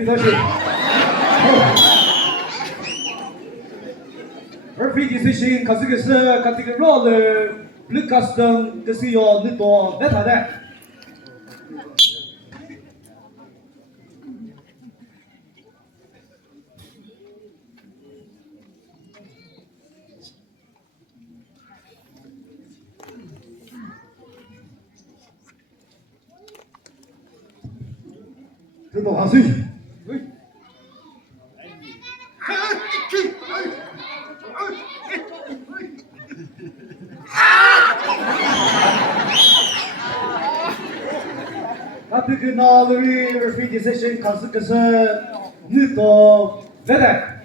비서실. Refrigeration 가스게스 카테고리를 블루카스등 그스요 느토 네타데. 느토 가스이. 카테고리 refrigeration 가스게스 느토 네타데.